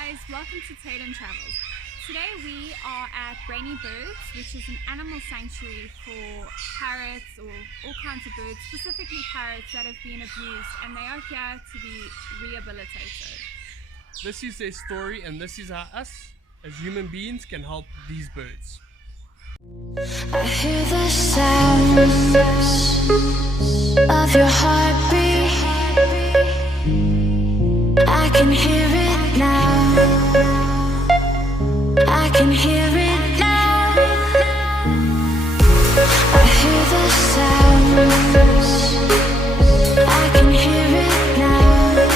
guys, welcome to Tatum Travels. Today we are at Brainy Birds, which is an animal sanctuary for parrots or all kinds of birds, specifically parrots that have been abused, and they are here to be rehabilitated. This is their story, and this is how us as human beings can help these birds. I hear the sounds of your heartbeat. I can hear it now. I can hear it now. I hear the sounds. I can hear it now.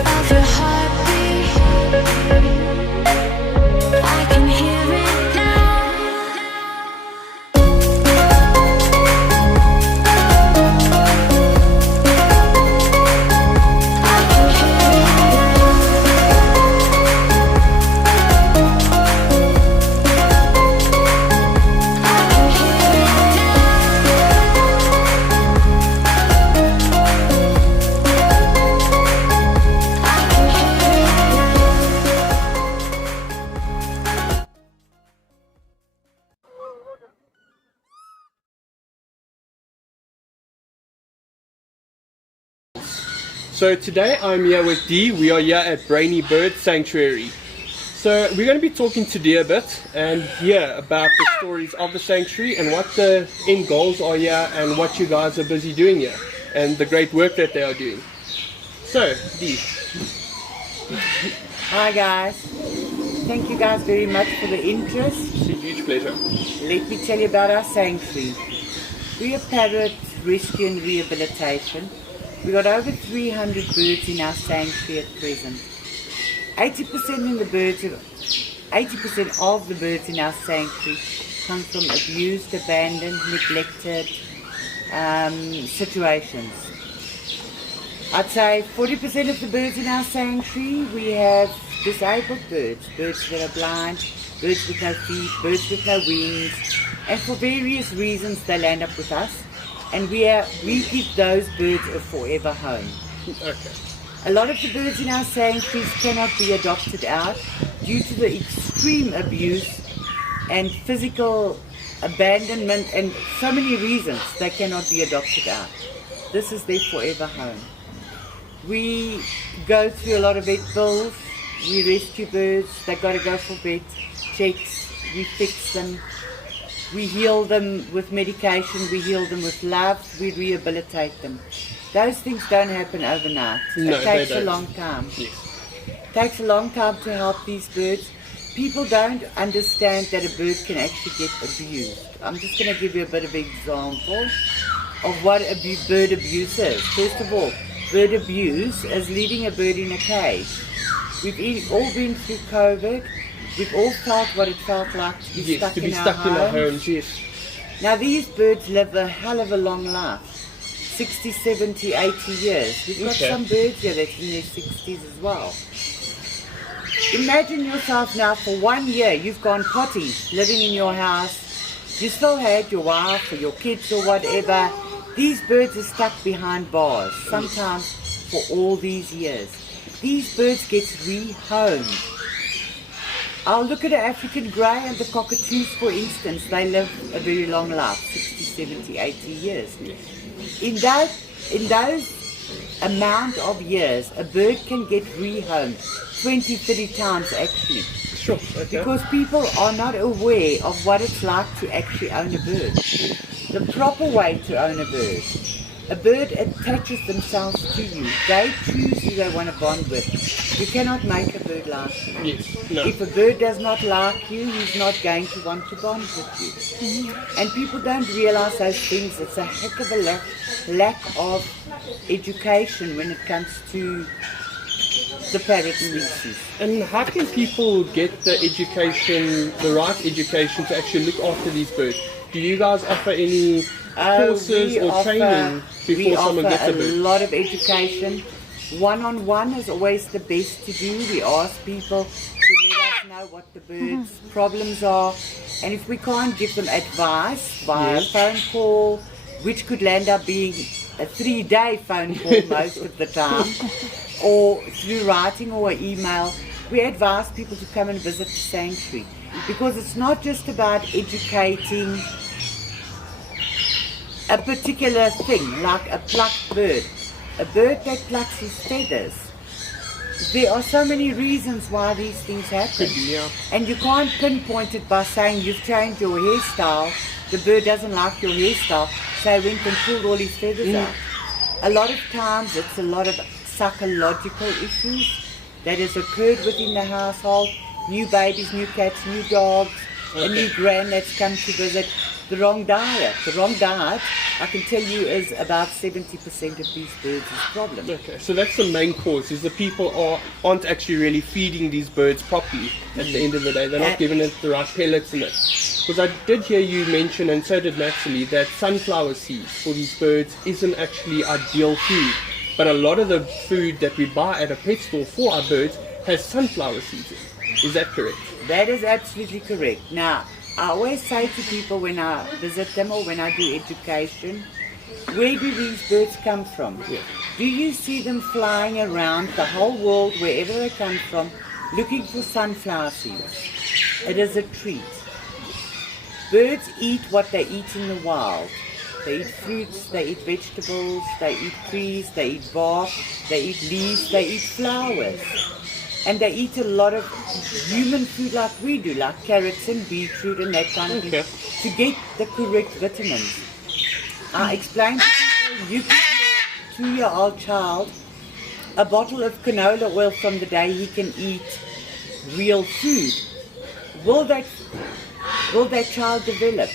Of your heartbeat. I can hear it now. So today I'm here with Dee. We are here at Brainy Bird Sanctuary. So we're going to be talking to Dee a bit and hear about the stories of the sanctuary and what the end goals are here and what you guys are busy doing here and the great work that they are doing. So Dee. Hi guys, thank you guys very much for the interest. It's a huge pleasure. Let me tell you about our sanctuary. We are parrot rescue and rehabilitation. We got over 300 birds in our sanctuary at present. 80% of the birds in our sanctuary come from abused, abandoned, neglected situations. I'd say 40% of the birds in our sanctuary, we have disabled birds, birds that are blind, birds with no feet, birds with no wings, and for various reasons they land up with us, and we give those birds a forever home. Okay. A lot of the birds in our sanctuaries cannot be adopted out due to the extreme abuse and physical abandonment and so many reasons they cannot be adopted out. This is their forever home. We go through a lot of vet bills, we rescue birds, they got to go for vet checks, we fix them, we heal them with medication, we heal them with love, we rehabilitate them. Those things don't happen overnight. No, it takes they don't. a long time. Yes. It takes a long time to help these birds. People don't understand that a bird can actually get abused. I'm just going to give you a bit of example of what bird abuse is. First of all, bird abuse is leaving a bird in a cage. We've all been through COVID. We've all felt what it felt like to be stuck in our homes. Yes. Now these birds live a hell of a long life. 60, 70, 80 years. We've got Okay. some birds here that's in their 60s as well. Imagine yourself now for 1 year, you've gone potty, living in your house. You still had your wife or your kids or whatever. These birds are stuck behind bars, sometimes for all these years. These birds get rehomed. I'll look at the African grey and the cockatoos, for instance. They live a very long life, 60, 70, 80 years. In those amount of years, a bird can get rehomed 20, 30 times actually. Sure. Okay. Because people are not aware of what it's like to actually own a bird. The proper way to own a bird. A bird attaches themselves to you. They choose who they want to bond with. You cannot make a bird like you. Yes. No. If a bird does not like you, he's not going to want to bond with you. And people don't realize those things. It's a heck of a lack of education when it comes to the parrot species. And how can people get the education, the right education to actually look after these birds? Do you guys offer any courses or training before someone gets a bird? We offer a lot of education. One-on-one is always the best to do. We ask people to let us know what the bird's problems are, and if we can't give them advice via phone call, which could end up being a 3-day phone call most of the time, or through writing or an email, we advise people to come and visit the sanctuary, because it's not just about educating a particular thing, like a plucked bird, a bird that plucks his feathers. There are so many reasons why these things happen, Yeah. and you can't pinpoint it by saying you've changed your hairstyle, the bird doesn't like your hairstyle, so I went and pulled all his feathers out. A lot of times it's a lot of psychological issues that has occurred within the household. New babies, new cats, new dogs, a new grand that's come to visit. The wrong diet. The wrong diet, I can tell you, is about 70% of these birds' problem. Okay, so that's the main cause, is the people aren't actually really feeding these birds properly at the end of the day. They're not giving it the right pellets in it. Because I did hear you mention, and so did Natalie, that sunflower seeds for these birds isn't actually ideal food. But a lot of the food that we buy at a pet store for our birds has sunflower seeds in it. Is that correct? That is absolutely correct. Now, I always say to people when I visit them or when I do education, where do these birds come from? Yeah. Do you see them flying around the whole world, wherever they come from, looking for sunflower seeds? It is a treat. Birds eat what they eat in the wild. They eat fruits, they eat vegetables, they eat trees, they eat bark, they eat leaves, they eat flowers. And they eat a lot of human food like we do, like carrots and beetroot and that kind of thing, to get the correct vitamins. I explain to people, you give your 2-year-old child a bottle of canola oil from the day he can eat real food. Will that child develop?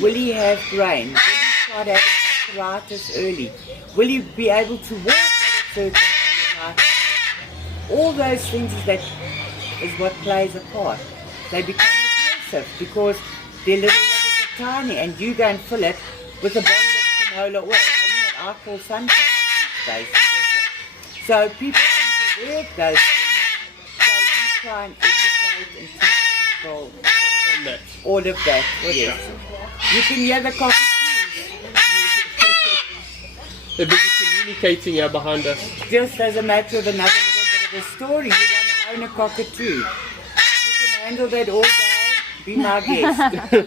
Will he have brain? Will he start having arthritis early? Will he be able to walk at a certain age? All those things is what plays a part. They become aggressive because their little livers are tiny, and you go and fill it with a bottle of canola oil. That's what I call sunflower seeds, basically. So people aren't aware of those things, so we try and educate and teach people On that. all of that. Yes. You can hear the cockatoos. They're busy communicating here behind us. Just as a matter of another little bit of a story, you want to own a cockatoo. You can handle that all day. Be my guest.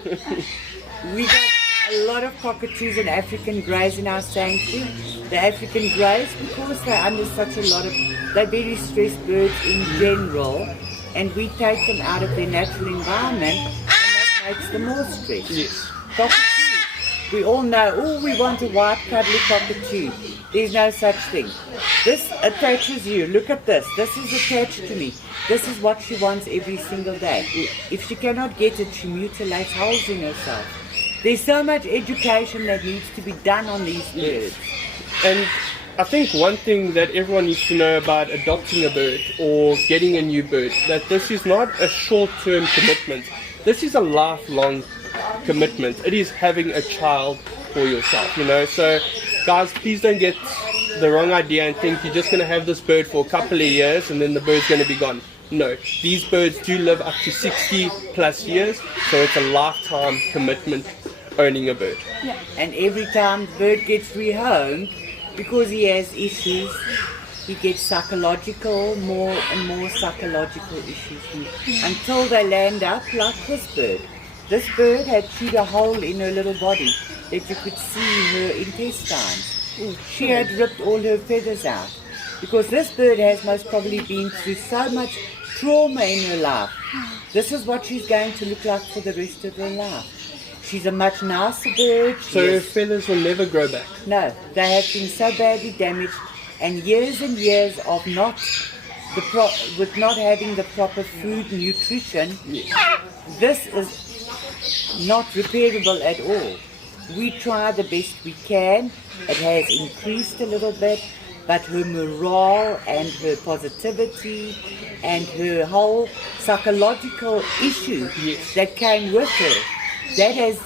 We got a lot of cockatoos and African greys in our sanctuary. The African greys, because they're under such a lot of, they're very stressed birds in general, and we take them out of their natural environment, and that makes them more stressed. Yes. Cockatoos. We all know, oh, we want a white cuddly cockatoo. There's no such thing. This attaches you. Look at this. This is attached to me. This is what she wants every single day. If she cannot get it, she mutilates holes in herself. There's so much education that needs to be done on these birds. And I think one thing that everyone needs to know about adopting a bird or getting a new bird, that this is not a short-term commitment. This is a lifelong commitment. It is having a child for yourself, you know. So guys, please don't get the wrong idea and think you're just going to have this bird for a couple of years and then the bird's going to be gone. No, these birds do live up to 60 plus years, so it's a lifetime commitment owning a bird. And every time the bird gets rehomed, because he has issues, he gets psychological, more and more psychological issues until they land up like this bird. This bird had chewed a hole in her little body that you could see her intestines. She had ripped all her feathers out because this bird has most probably been through so much trauma in her life. This is what she's going to look like for the rest of her life. She's a much nicer bird. So her feathers will never grow back. No, they have been so badly damaged, and years of not with not having the proper food nutrition. This is not repairable at all. We try the best we can. It has increased a little bit, but her morale and her positivity and her whole psychological issue that came with her, that has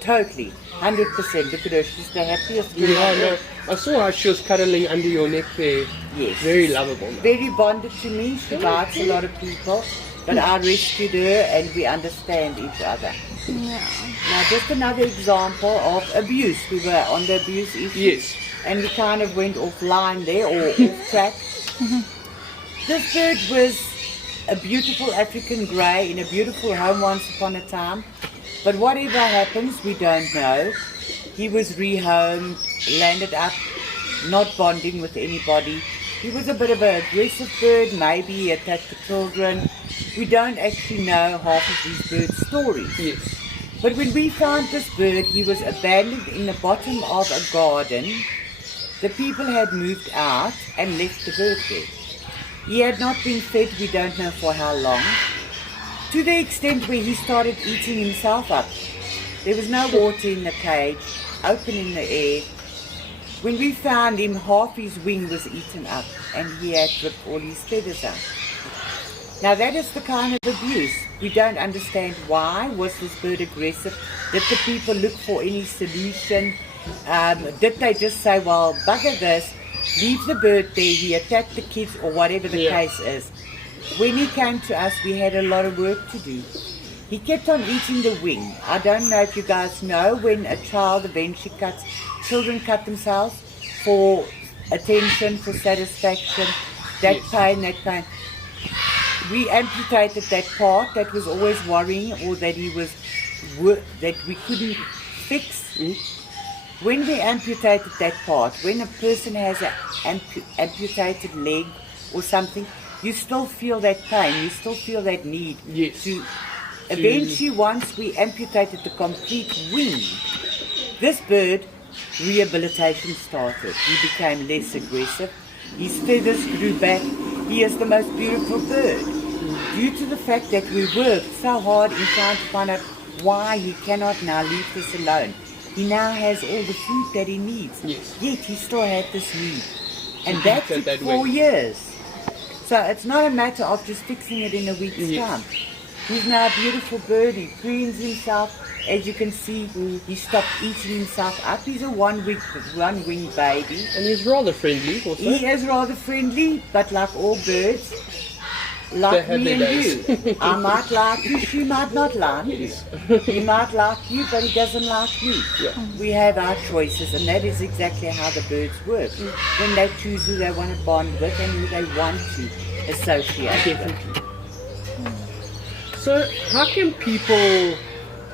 totally 100%. Look at her, she's the happiest girl. Yeah, no, I saw how she was cuddling under your neck there. Yes. Very lovable. Very bonded to me. She bites a lot of people, but I rescued her and we understand each other. Yeah. Now, just another example of abuse. We were on the abuse issue. Yes. and we kind of went offline there, or off track. This bird was a beautiful African grey in a beautiful home once upon a time, but whatever happens, we don't know. He was rehomed, landed up, not bonding with anybody. He was a bit of an aggressive bird, maybe he attacked the children. We don't actually know half of these birds' stories. Yes. But when we found this bird, he was abandoned in the bottom of a garden. The people had moved out and left the bird there. He had not been fed, we don't know for how long, to the extent where he started eating himself up. There was no water in the cage, open in the air. When we found him, half his wing was eaten up and he had ripped all his feathers out. Now that is the kind of abuse. We don't understand why. Was this bird aggressive? Did the people look for any solution? Did they just say, well, bugger this, leave the bird there, he attacked the kids, or whatever the case is? When he came to us, we had a lot of work to do. He kept on eating the wing. I don't know if you guys know, when a child eventually children cut themselves for attention, for satisfaction, that pain. We amputated that part that was always worrying, or that that we couldn't fix. When we amputated that part, when a person has an amputated leg or something, you still feel that pain, you still feel that need. Yes. Eventually, once we amputated the complete wing, this bird, rehabilitation started. He became less aggressive. His feathers grew back. He is the most beautiful bird. Due to the fact that we worked so hard in trying to find out why he cannot now leave this alone. He now has all the food that he needs. Yes. Yet he still had this need. And that took that 4 way. years. So it's not a matter of just fixing it in a week's time. He's now a beautiful bird. He preens himself. As you can see, he stopped eating himself up. He's a one-wing baby. And he's rather friendly also. He is rather friendly, but like all birds, They like have me their and days. you. I might like you, she might not like you. He might like you, but he doesn't like me. Yeah. We have our choices, and that is exactly how the birds work. When they choose who they want to bond with and who they want to associate with. Definitely. So how can people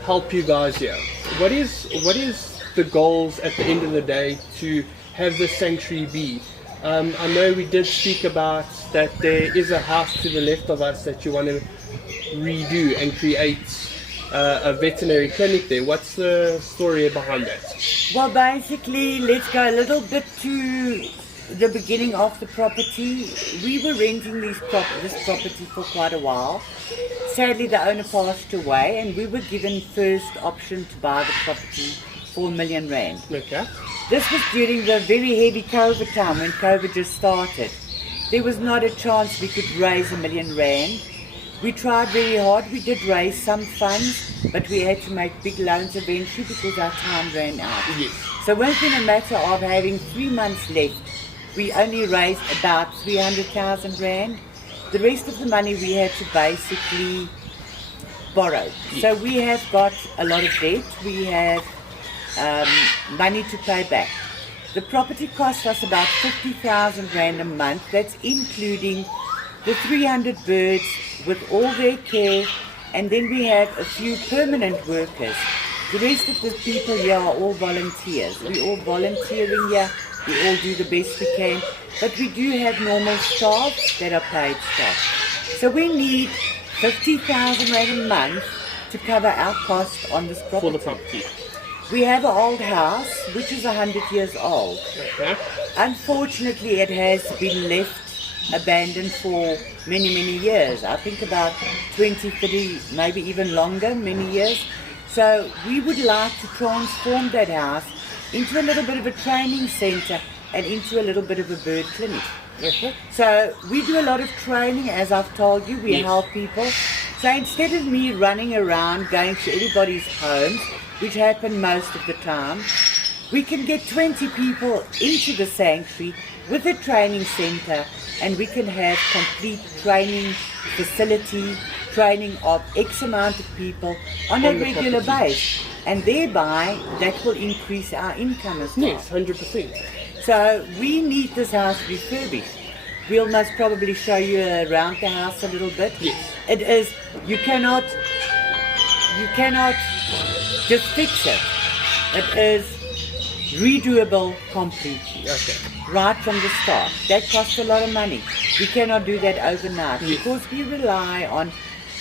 help you guys here? What is the goals at the end of the day to have this sanctuary be? I know we did speak about that there is a house to the left of us that you want to redo and create a veterinary clinic there. What's the story behind that? Well, basically, let's go a little bit to the beginning of the property. We were renting this property for quite a while. Sadly, the owner passed away, and we were given first option to buy the property for R1 million. Okay. This was during the very heavy COVID time, when COVID just started. There was not a chance we could raise R1 million. We tried very hard. We did raise some funds, but we had to make big loans eventually because our time ran out. Yes. So within a matter of having 3 months left, we only raised about 300,000 rand. The rest of the money we had to basically borrow. So we have got a lot of debt. We have money to pay back. The property cost us about 50,000 rand a month. That's including the 300 birds with all their care, and then we have a few permanent workers. The rest of the people here are all volunteers. We're all volunteering here. We all do the best we can, but we do have normal staff that are paid staff. So we need 50,000 rand a month to cover our cost on this property. For the property. We have an old house which is 100 years old. Okay. Unfortunately, it has been left abandoned for many, many years. I think about 20, 30, maybe even longer, many years. So we would like to transform that house into a little bit of a training center and into a little bit of a bird clinic. Okay. So we do a lot of training, as I've told you. We help people. So instead of me running around going to everybody's homes, which happen most of the time, we can get 20 people into the sanctuary with a training center, and we can have complete training facility, training of X amount of people on a regular basis, and thereby that will increase our income as well. Yes, 100%. So we need this house refurbished. We'll most probably show you around the house a little bit. Yes. It is, you cannot just fix it. It is redoable completely. Okay. Right from the start. That costs a lot of money. We cannot do that overnight Yes. because we rely on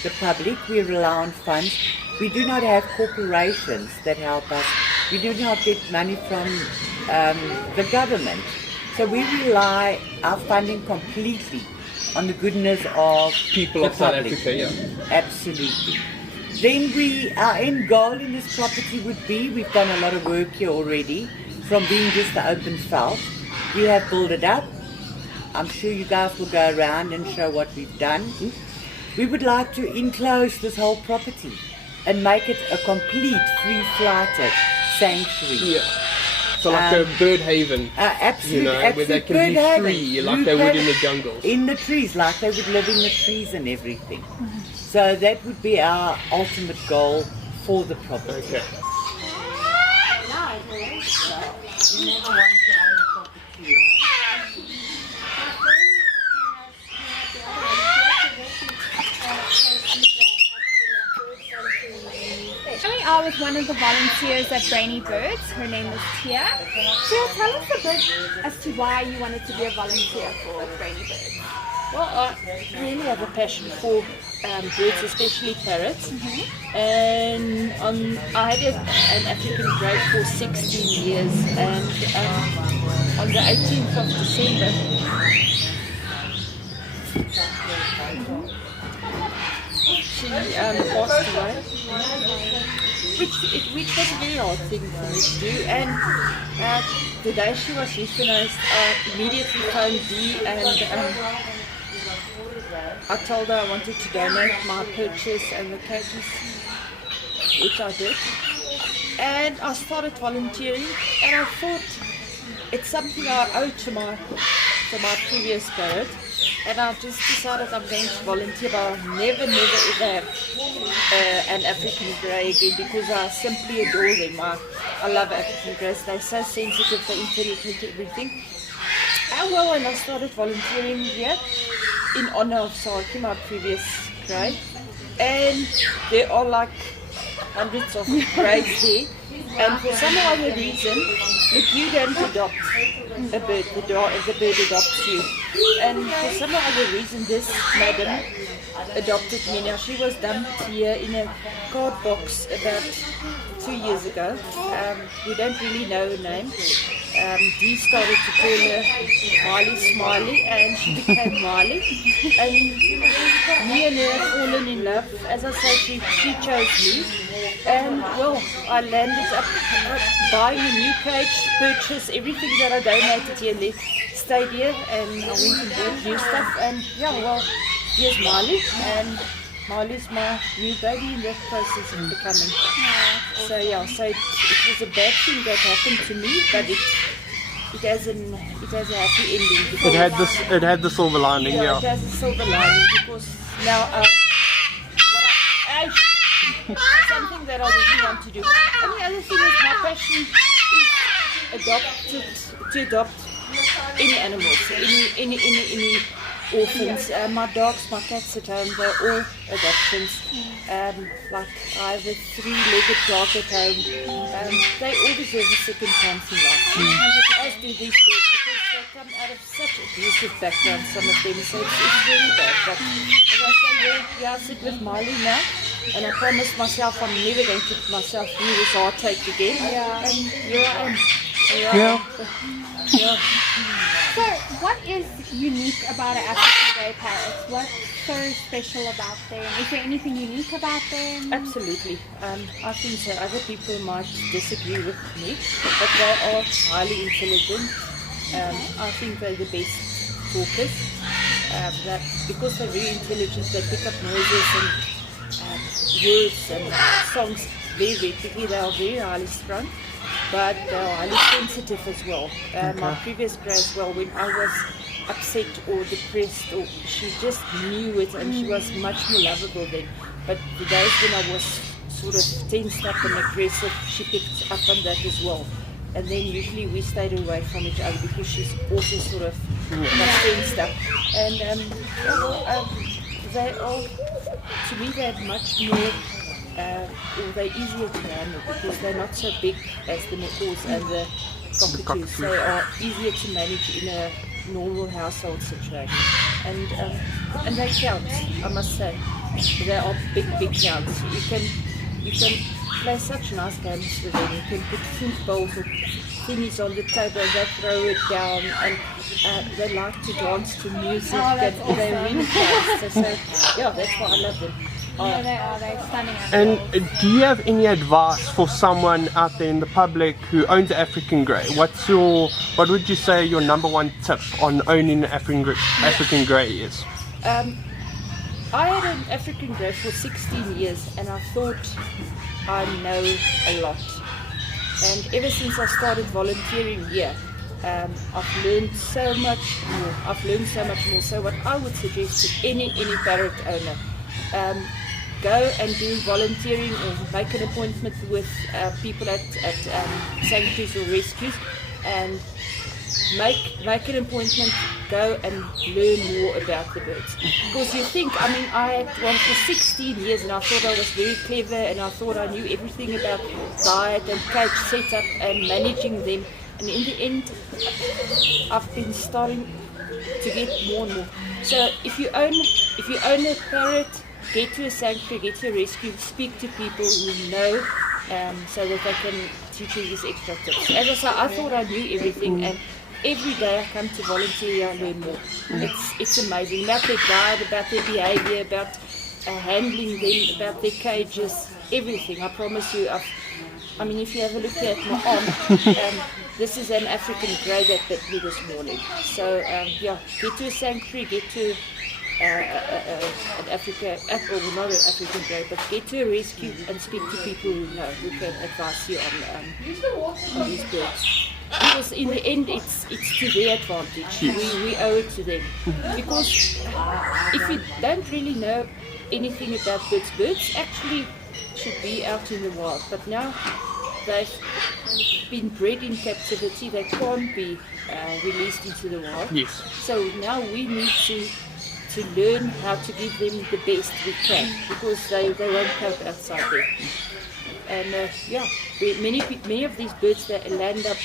the public, we rely on funds. We do not have corporations that help us. We do not get money from the government. So we rely our funding completely on the goodness of People the of South public. Africa, yeah. Absolutely. Then our end goal in this property would be, we've done a lot of work here already, from being just the open felt. We have built it up. I'm sure you guys will go around and show what we've done. We would like to enclose this whole property and make it a complete free-flighted sanctuary. Yeah. So like a bird haven. Absolute, You know, where they absolute can be bird haven. free, like You they would can- in the jungles. In the trees, like they would live in the trees and everything. So that would be our ultimate goal for the property. Okay. We are with one of the volunteers at Brainy Birds. Her name is Tia. Tia, tell us a bit as to why you wanted to be a volunteer for Brainy Birds. Well, I really have a passion for birds, especially parrots. And I had an African grey for 16 years, and on the 18th of December, she passed away, which was a very hard thing for me to do. And the day she was euthanized, I immediately phoned Dee and I told her I wanted to donate my purchase and the cages, which I did. And I started volunteering, and I thought it's something I owe to my previous parrot. And I just decided I'm going to volunteer, but I'll never ever have an African grey again, because I simply adore them. I love African greys. They're so sensitive, they're intelligent, everything. And I started volunteering here in honor of Sarki, my previous grey. And there are like hundreds of greys there. And for some other reason, look, you don't adopt a bird, the bird adopts you. And for some other reason, this madam adopted me. Now, she was dumped here in a card box about 2 years ago. We don't really know her name. Dee started to call her Miley Smiley, and she became Miley. And me and her have fallen in love. As I say, she chose me. And well, I landed up buying a new cage, purchased everything that I donated here, and stayed here, and I went and bought new stuff. And yeah, well, here's Miley, and Miley's my new baby in the process of becoming. So yeah, so it was a bad thing that happened to me, but it has a happy ending. Because It had the silver lining, yeah, yeah. it has a silver lining, because now something that I really want to do. And the other thing is, my passion is to adopt any animals, any orphans. My dogs, my cats at home, they're all adoptions. Like I have a 3-legged dog at home. They all deserve a second chance in life, as do these birds, because they come out of such abusive backgrounds, some of them, so it's really bad. But as I say, yeah, I sit with Miley now, and I promised myself I'm never going to put myself through this heartache again. Yeah. And here I am. Yeah. So, what is unique about an African grey parrot? What's so special about them? Is there anything unique about them? Absolutely. I think so. Other people might disagree with me, but they are highly intelligent. I think they're the best talkers. That because they're very intelligent, they pick up noises and words and songs very quickly. They are very highly strung, but they are highly sensitive as well. My previous grey as well, when I was upset or depressed, or she just knew it, and she was much more lovable then. But the days when I was sort of tensed up and aggressive, she picked up on that as well. and then usually we stayed away from each other because she's also sort of fenced up. And they all, to me, they're much more, or they're easier to handle because they're not so big as the macaws and the cockatoos. They are easier to manage in a normal household situation. And they count, I must say. They are big counts. You can play such nice games with them. You can put food bowls or thingies on the table and they throw it down, and they like to dance to music, and they really dance. So yeah, that's why I love them. Yeah, they're stunning. And do you have any advice for someone out there in the public who owns an African Grey? What would you say your number one tip on owning an African Grey is? I had an African Grey for 16 years and I thought I know a lot. And ever since I started volunteering here, I've learned so much more. So what I would suggest to any parrot owner, go and do volunteering or make an appointment with people at sanctuaries or rescues, and make an appointment, go and learn more about the birds. Because you think, I had one for 16 years and I thought I was very clever and I thought I knew everything about diet and cage setup and managing them. And in the end, I've been starting to get more and more. So if you own a parrot, get to a sanctuary, get to a rescue, speak to people who know, so that they can teach you these extra tips. As I said, I thought I knew everything, and every day I come to volunteer, I learn more. It's amazing about their diet, about their behaviour, about handling them, about their cages, everything. I promise you. If you have a look at my arm, this is an African Grey that bit me this morning. So get to a sanctuary, get to not an African Grey, but get to a rescue and speak to people who know, who can advise you on these birds. Because in the end, it's to their advantage. We owe it to them. Because if you don't really know anything about birds actually should be out in the wild. But now they've been bred in captivity. They can't be released into the wild. Yes. So now we need to learn how to give them the best we can, because they won't cope outside there. And many of these birds that land up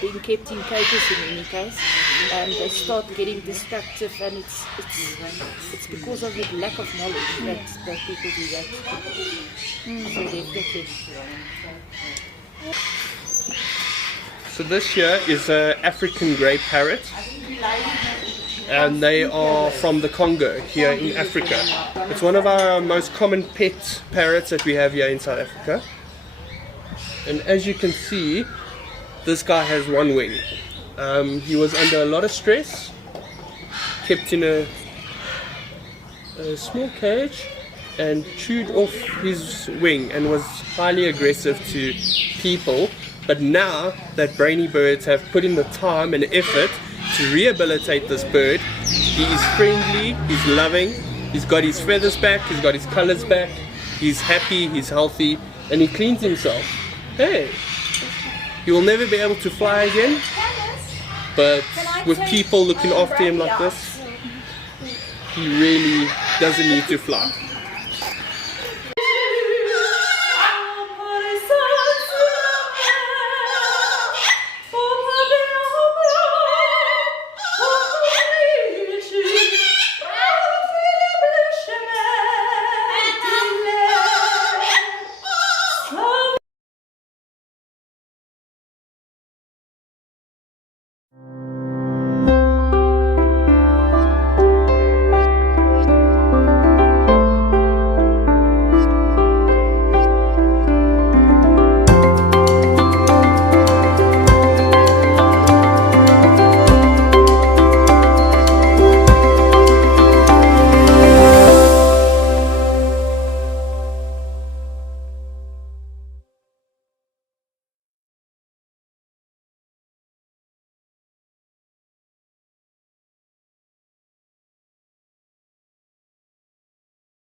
being kept in cages in any case, and they start getting destructive, and it's because of the lack of knowledge that people do that. So definitely. So this here is an African Grey parrot, and they are from the Congo here in Africa. It's one of our most common pet parrots that we have here in South Africa. And as you can see, this guy has one wing. He was under a lot of stress, kept in a small cage, and chewed off his wing and was highly aggressive to people. But now that Brainy Birds have put in the time and effort to rehabilitate this bird, he is friendly, he's loving, he's got his feathers back, he's got his colors back, he's happy, he's healthy, and he cleans himself. Hey, he will never be able to fly again, but with people looking after him like this, he really doesn't need to fly.